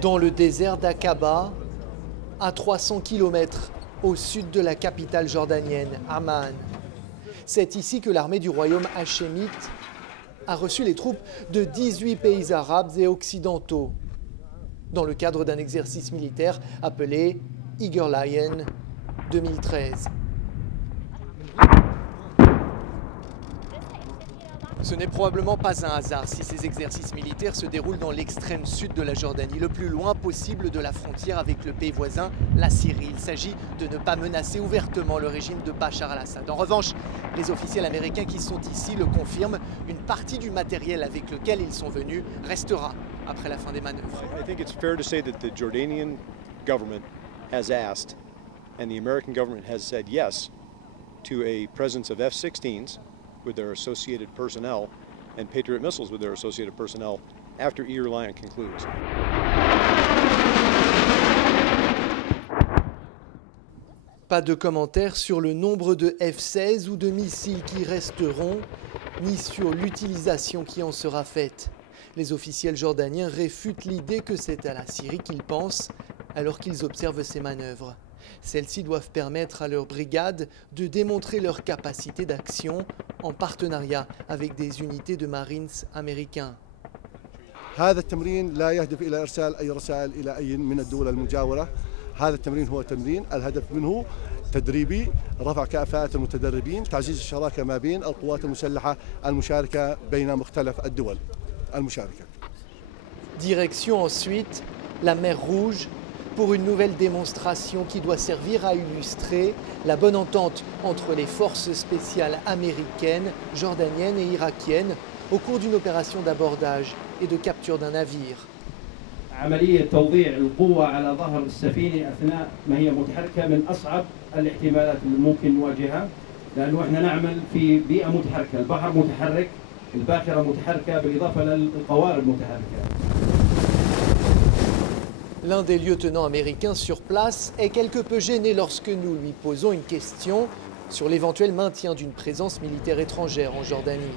Dans le désert d'Aqaba, à 300 km au sud de la capitale jordanienne, Amman. C'est ici que l'armée du royaume hachémite a reçu les troupes de 18 pays arabes et occidentaux dans le cadre d'un exercice militaire appelé Eager Lion 2013. Ce n'est probablement pas un hasard si ces exercices militaires se déroulent dans l'extrême sud de la Jordanie, le plus loin possible de la frontière avec le pays voisin, la Syrie. Il s'agit de ne pas menacer ouvertement le régime de Bachar al-Assad. En revanche, les officiels américains qui sont ici le confirment, une partie du matériel avec lequel ils sont venus restera après la fin des manœuvres. I think it's fair to say that the Jordanian government has asked, and the American government has said yes to a presence of F-16s with their associated personnel and Patriot missiles with their associated personnel after Eager Lion concludes. Pas de commentaires sur le nombre de F-16 ou de missiles qui resteront, ni sur l'utilisation qui en sera faite. Les officiels jordaniens réfutent l'idée que c'est à la Syrie qu'ils pensent alors qu'ils observent ces manœuvres. Celles-ci doivent permettre à leur brigade de démontrer leur capacité d'action en partenariat avec des unités de Marines américains. هذا التمرين لا يهدف إلى إرسال أي رسائل إلى أي من الدول المجاورة. هذا التمرين هو تمرين الهدف منه تدريبي رفع كفاءة المتدربين تعزيز الشراكة ما بين القوات المسلحة المشاركة بين مختلف الدول المشاركة. Direction ensuite la mer Rouge pour une nouvelle démonstration qui doit servir à illustrer la bonne entente entre les forces spéciales américaines, jordaniennes et irakiennes au cours d'une opération d'abordage et de capture d'un navire. عملية توضيع القوة على ظهر السفينة أثناء ما هي متحركة من أصعب الاحتمالات اللي ممكن نواجهها لأنه إحنا نعمل في بيئة متحركة، البحر متحرك، الباخرة متحركة بالإضافة للقوارب متحركة. L'un des lieutenants américains sur place est quelque peu gêné lorsque nous lui posons une question sur l'éventuel maintien d'une présence militaire étrangère en Jordanie.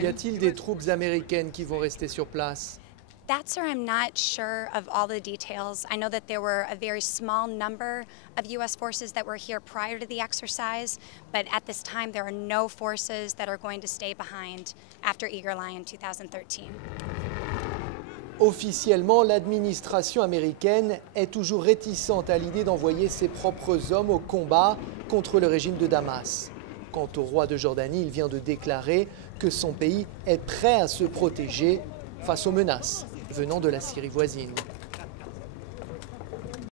Y a-t-il des troupes américaines qui vont rester sur place? That, sir, I'm not sure of all the details. I know that there were a very small number of U.S. forces that were here prior to the exercise, but at this time there are no forces that are going to stay behind after Eager Lion 2013. Officiellement, l'administration américaine est toujours réticente à l'idée d'envoyer ses propres hommes au combat contre le régime de Damas. Quant au roi de Jordanie, il vient de déclarer que son pays est prêt à se protéger face aux menaces venant de la Syrie voisine.